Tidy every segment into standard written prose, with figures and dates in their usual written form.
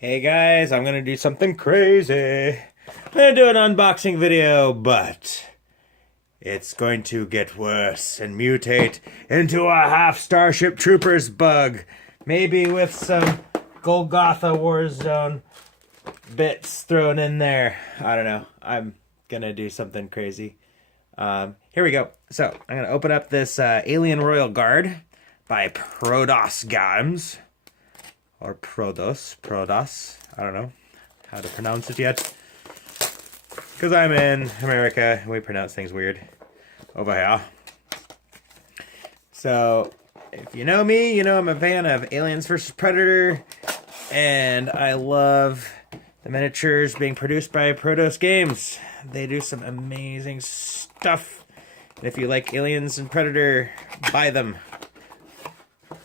Hey guys, I'm gonna do something crazy. I'm gonna do an unboxing video, but it's going to get worse and mutate into a half Starship Troopers bug. Maybe with some Golgotha Warzone bits thrown in there. I don't know. I'm gonna do something crazy. Here we go. So, I'm gonna open up this Alien Royal Guard by Prodos Games. Or Prodos. I don't know how to pronounce it yet. Because I'm in America, and we pronounce things weird over here. So, if you know me, you know I'm a fan of Aliens vs. Predator, and I love the miniatures being produced by Prodos Games. They do some amazing stuff. And if you like Aliens and Predator, buy them.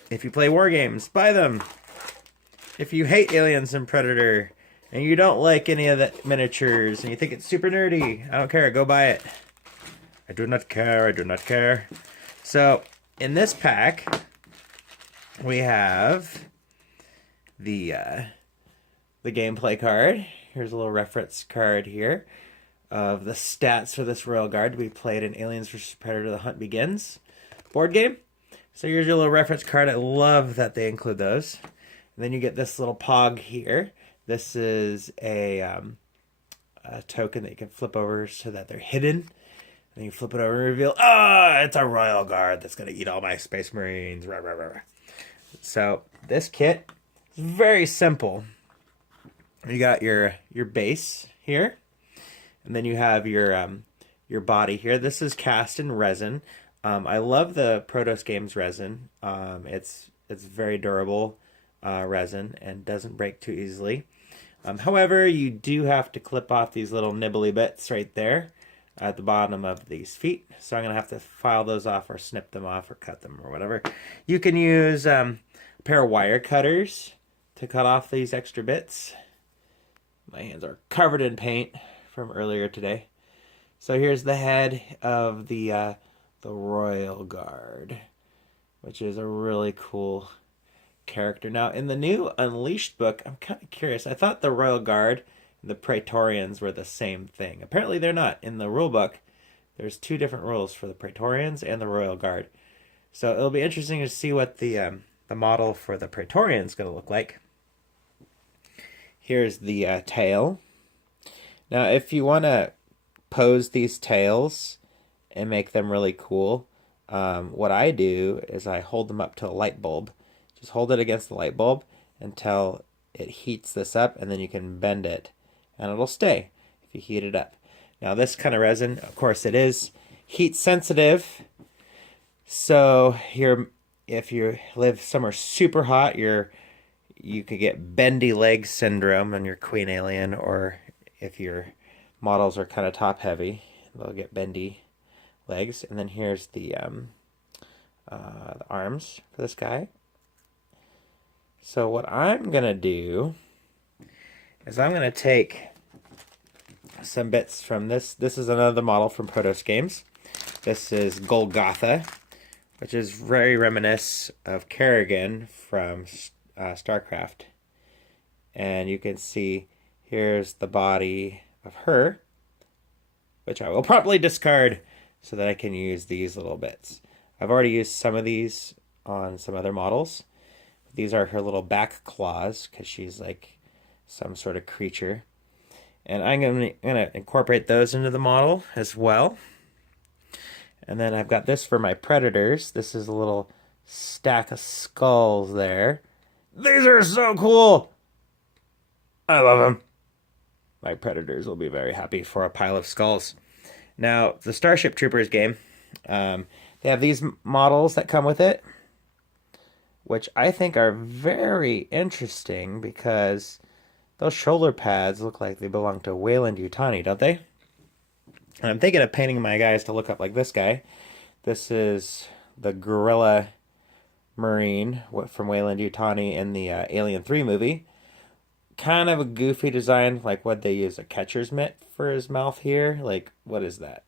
If you play war games, buy them. If you hate Aliens and Predator, and you don't like any of the miniatures, and you think it's super nerdy, I don't care, go buy it. I do not care, I do not care. So, in this pack, we have the gameplay card. Here's a little reference card here of the stats for this Royal Guard to be played in Aliens vs. Predator: The Hunt Begins board game. So here's your little reference card. I love that they include those. And then you get this little pog here. This is a token that you can flip over so that they're hidden. And then you flip it over and reveal, it's a Royal Guard that's going to eat all my Space Marines. Rah, rah, rah, rah. So this kit is very simple. You got your base here. And then you have your body here. This is cast in resin. I love the Protos Games resin. It's very durable. Resin and doesn't break too easily. However, you do have to clip off these little nibbly bits right there at the bottom of these feet. So I'm going to have to file those off or snip them off or cut them or whatever. You can use a pair of wire cutters to cut off these extra bits. My hands are covered in paint from earlier today. So here's the head of the Royal Guard, which is a really cool character. Now, in the new Unleashed book, I'm kind of curious. I thought the Royal Guard and the Praetorians were the same thing. Apparently, they're not. In the rule book, there's two different rules for the Praetorians and the Royal Guard. So it'll be interesting to see what the model for the Praetorians is going to look like. Here's the tail. Now, if you want to pose these tails and make them really cool, what I do is I hold them up to a light bulb. Just hold it against the light bulb until it heats this up, and then you can bend it, and it'll stay if you heat it up. Now, this kind of resin, of course, it is heat sensitive. So if you live somewhere super hot, you could get bendy leg syndrome on your Queen Alien, or if your models are kind of top heavy, they'll get bendy legs. And then here's the arms for this guy. So what I'm going to do is I'm going to take some bits from this. This is another model from Protos Games. This is Golgotha, which is very reminiscent of Kerrigan from StarCraft. And you can see here's the body of her, which I will probably discard so that I can use these little bits. I've already used some of these on some other models. These are her little back claws because she's like some sort of creature. And I'm going to incorporate those into the model as well. And then I've got this for my predators. This is a little stack of skulls there. These are so cool! I love them. My predators will be very happy for a pile of skulls. Now, the Starship Troopers game, they have these models that come with it, which I think are very interesting because those shoulder pads look like they belong to Weyland-Yutani, don't they? And I'm thinking of painting my guys to look up like this guy. This is the Gorilla Marine from Weyland-Yutani in the Alien 3 movie. Kind of a goofy design, like what they use a catcher's mitt for his mouth here. Like, what is that?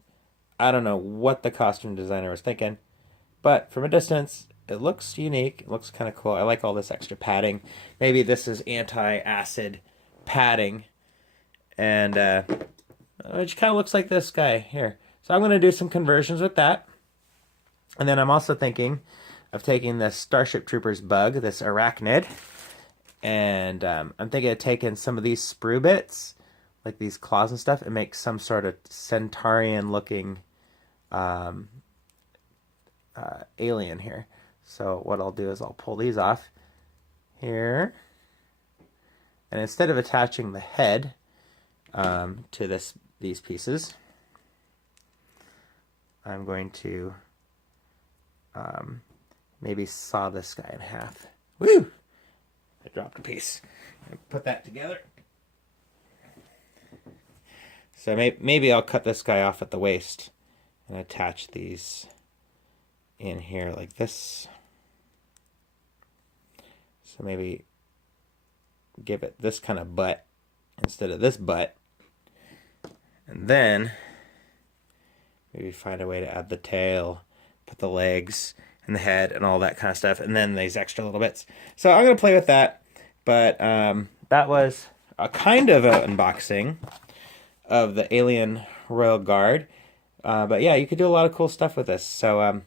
I don't know what the costume designer was thinking, but from a distance, it looks unique. It looks kind of cool. I like all this extra padding. Maybe this is anti-acid padding. And it just kind of looks like this guy here. So I'm going to do some conversions with that. And then I'm also thinking of taking this Starship Troopers bug, this aracnid. And I'm thinking of taking some of these sprue bits, like these claws and stuff, and make some sort of Centaurian-looking alien here. So what I'll do is I'll pull these off here. And instead of attaching the head to these pieces, I'm going to maybe saw this guy in half. Woo! I dropped a piece. Put that together. So maybe I'll cut this guy off at the waist and attach these in here like this. So maybe give it this kind of butt instead of this butt. And then maybe find a way to add the tail, put the legs and the head and all that kind of stuff, and then these extra little bits. So I'm going to play with that, but that was a kind of an unboxing of the Alien Royal Guard. But yeah, you could do a lot of cool stuff with this. So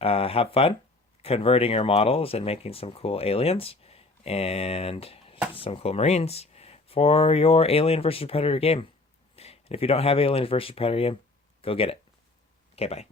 have fun converting your models and making some cool aliens and some cool Marines for your Alien vs. Predator game. And if you don't have Aliens vs. Predator game, go get it. Okay, bye.